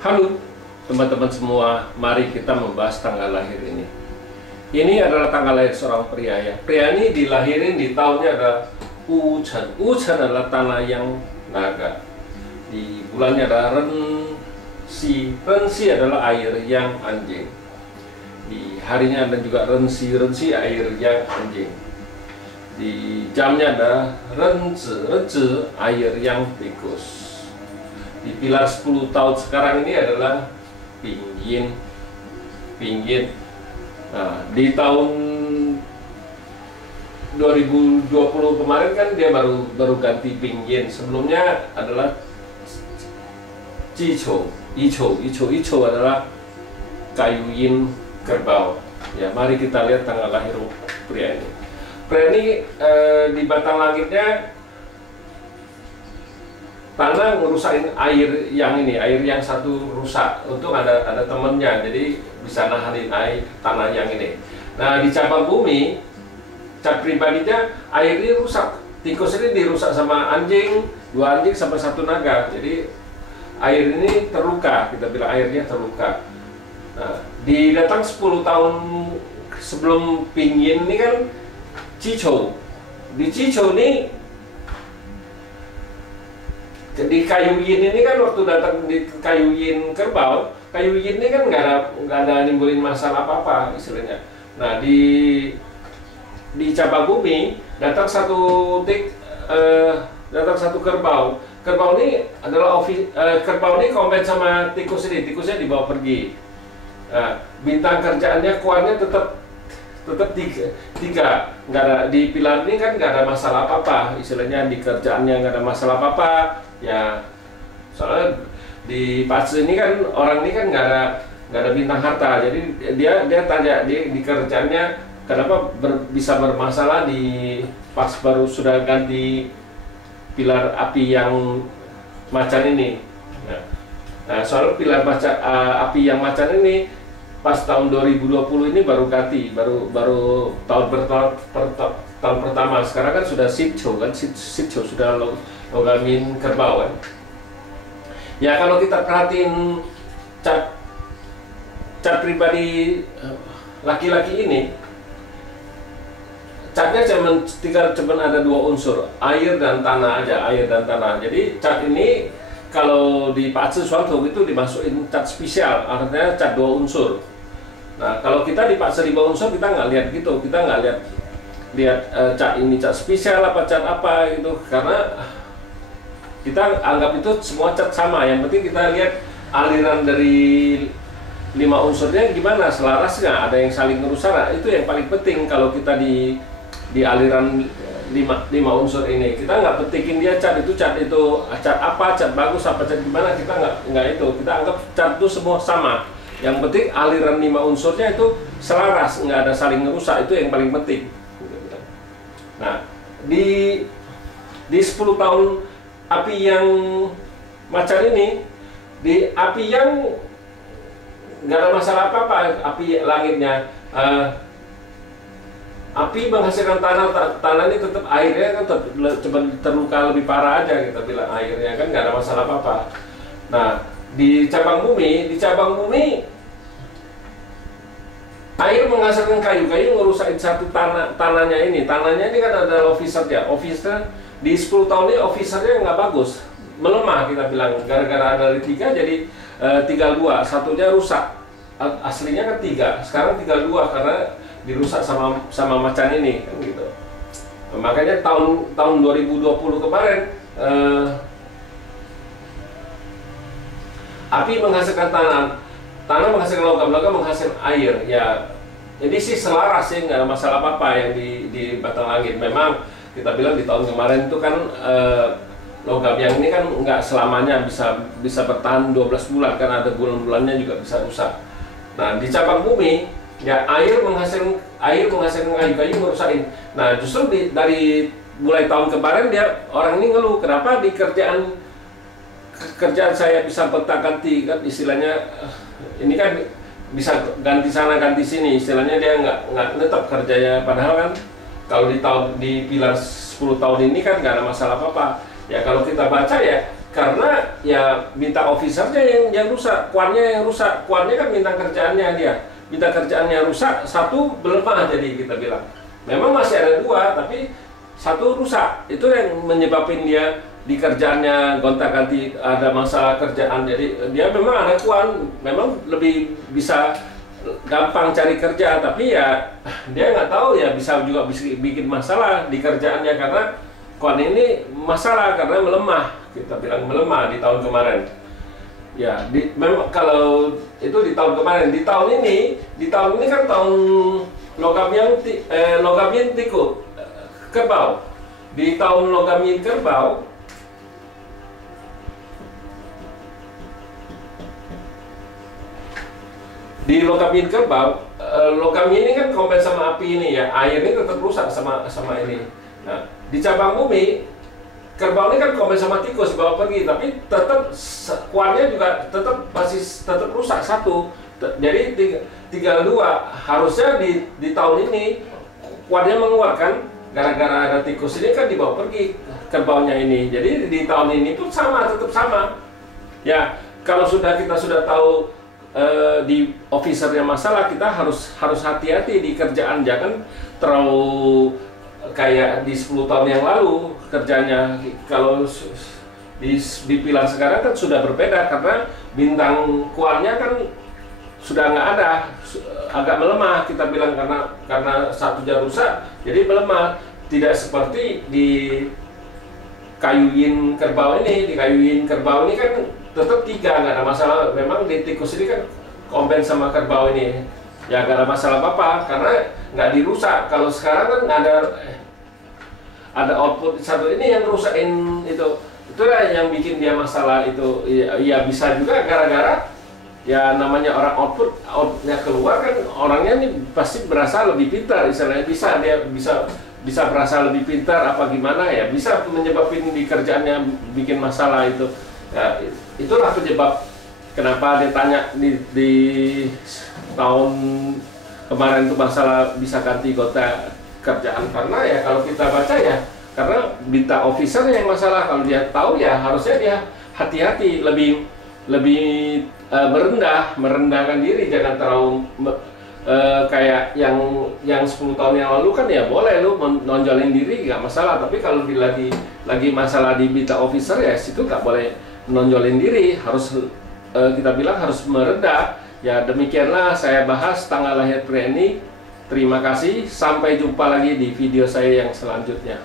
Halo teman-teman semua, mari kita membahas tanggal lahir ini. Ini adalah tanggal lahir seorang pria ya. Pria ini dilahirin di tahunnya ada Wu Chen. Wu Chen adalah tanah yang naga. Di bulannya ada Ren Si. Ren Si adalah air yang anjing. Di harinya ada juga Ren Si. Ren Si air yang anjing. Di jamnya ada Ren Zi. Ren Zi air yang tikus. Di pilar 10 tahun sekarang ini adalah Pinyin. Pinyin. Nah, di tahun 2020 kemarin kan dia baru ganti Pinyin. Sebelumnya adalah Cichou. Ichou adalah kayu yin kerbau. Ya, mari kita lihat tanggal lahir pria ini. Pria ini di batang langitnya tanah ngerusakin air yang ini, air yang satu rusak. Untung ada temennya, jadi bisa nahanin air tanah yang ini. Nah, di cabang bumi, cat pribadinya air ini rusak. Tikus ini dirusak sama anjing, 2 anjing sampai 1 naga. Jadi air ini terluka, kita bilang airnya terluka. Nah, di datang 10 tahun sebelum Pinyin ini kan Cichou. Di Cichou ini di kayu yin ini kan waktu datang di kayu yin kerbau, kayu yin ini kan nggak ada nimbulin masalah apa-apa istilahnya. Nah, di cabang bumi datang satu kerbau. Kerbau ini adalah kerbau ini kompet sama tikus ini, tikusnya dibawa pergi. Nah, bintang kerjaannya kuarnya tetap 3, nggak ada di pilar ini kan nggak ada masalah apa-apa istilahnya, di kerjaannya nggak ada masalah apa-apa ya, soalnya di Pace ini kan orang ini kan nggak ada bintang harta, jadi dia tanya di kerjaannya kenapa bisa bermasalah di pas baru sudah ganti pilar api yang macan ini. Nah, soal pilar api yang macan ini pas tahun 2020 ini baru ganti, baru tahun pertama. Sekarang kan sudah Cichou kan, Cichou sudah logamin kerbau kan. Ya, kalau kita perhatiin cat pribadi laki-laki ini, catnya cuman ada 2 unsur, air dan tanah aja, air dan tanah. Jadi cat ini kalau di Pace Suanto itu dimasukin cat spesial, artinya cat 2 unsur. Nah, kalau kita di Pace 5 unsur kita nggak lihat gitu, kita nggak lihat cat ini cat spesial apa cat apa gitu, karena kita anggap itu semua cat sama. Yang penting kita lihat aliran dari 5 unsurnya gimana, selaras nggak, ada yang saling ngerusak. Nah, itu yang paling penting kalau kita di aliran 5 unsur ini. Kita nggak petikin dia cat apa, cat bagus apa, cat gimana, kita nggak itu. Kita anggap cat itu semua sama. Yang penting aliran 5 unsurnya itu selaras, nggak ada saling ngerusak, itu yang paling penting. Nah, di 10 tahun api yang macan ini, di api yang nggak ada masalah apa-apa, api langitnya, api menghasilkan tanah ini tetap airnya kan cuma terluka lebih parah aja, kita bilang airnya kan nggak ada masalah apa-apa. Nah, di cabang bumi air menghasilkan kayu ngerusakin satu tanahnya ini kan ada officer ya, officer di 10 tahun ini officernya nggak bagus, melemah kita bilang, gara-gara dari 3 jadi tinggal 2, satunya rusak, aslinya kan 3, sekarang tinggal 2 karena dirusak sama macan ini kan gitu. Makanya tahun 2020 kemarin api menghasilkan tanah menghasilkan logam menghasilkan air ya. Jadi sih selaras sih, nggak ada masalah apa-apa yang di batang langit. Memang kita bilang di tahun kemarin itu kan logam yang ini kan nggak selamanya bisa bertahan 12 bulan, kan ada bulan-bulannya juga bisa rusak. Nah, di cabang bumi ya air menghasilkan kayu-kayu merusakin. Nah, justru dari mulai tahun kemarin orang ini ngeluh, kenapa di kerjaan saya bisa gonta-ganti kan istilahnya, ini kan bisa ganti sana ganti sini, istilahnya dia nggak tetap kerjanya, padahal kan kalau di pilar 10 tahun ini kan nggak ada masalah apa-apa. Ya kalau kita baca ya karena ya bintang officernya yang rusak, kuannya yang rusak. Kuannya kan bintang kerjaannya dia, bintang kerjaannya rusak, satu melemah. Jadi kita bilang memang masih ada dua, tapi satu rusak. Itu yang menyebabkan dia di kerjaannya gonta-ganti, ada masalah kerjaan. Jadi dia memang ada kuan, memang lebih bisa gampang cari kerja, tapi ya dia nggak tahu ya, bisa juga bikin masalah di kerjaannya karena kuan ini masalah karena melemah. Kita bilang melemah di tahun kemarin. Ya, memang kalau itu di tahun kemarin, di tahun ini kan tahun logam yin tiku kerbau. Di tahun logam yin kerbau, di logam yin kerbau, logam yin ini kan kombin sama api ini ya, air ini tetap rusak sama ini. Nah, di cabang bumi, kerbau ini kan kombin sama tikus bawa pergi, tapi tetap kuannya juga masih rusak satu. Jadi tinggal dua. Harusnya di tahun ini kuannya mengeluarkan, gara-gara ada tikus ini kan dibawa pergi kerbaunya ini. Jadi di tahun ini pun tetap sama. Ya, kalau kita sudah tahu di officernya masalah, kita harus hati-hati di kerjaan, jangan terlalu kayak di 10 tahun yang lalu kerjanya. Kalau di pilar sekarang kan sudah berbeda karena bintang kuannya kan sudah nggak ada, agak melemah kita bilang karena satunya rusak, jadi melemah. Tidak seperti di kayu yin kerbau ini. Di kayu yin kerbau ini kan tetap 3, nggak ada masalah. Memang di tikus ini kan kombin sama kerbau ini, ya nggak ada masalah apa-apa karena nggak dirusak. Kalau sekarang kan nggak ada output satu ini yang rusakin itulah yang bikin dia masalah itu. Ya bisa juga gara-gara ya namanya orang outputnya keluar kan, orangnya ini pasti berasa lebih pintar, istilahnya dia bisa berasa lebih pintar apa gimana ya, bisa menyebabkan di kerjaannya bikin masalah itu. Ya, itulah penyebab kenapa dia tanya di tahun kemarin itu masalah bisa ganti kota kerjaan, karena ya kalau kita baca ya karena bintang officer yang masalah. Kalau dia tahu ya harusnya dia hati-hati, lebih merendahkan diri, jangan terlalu kayak yang 10 tahun yang lalu kan ya boleh lu menonjolin diri nggak masalah, tapi kalau lagi masalah di bintang officer ya situ nggak boleh menonjolin diri, harus kita bilang harus merendah. Ya demikianlah saya bahas tanggal lahir pria ini. Terima kasih, sampai jumpa lagi di video saya yang selanjutnya.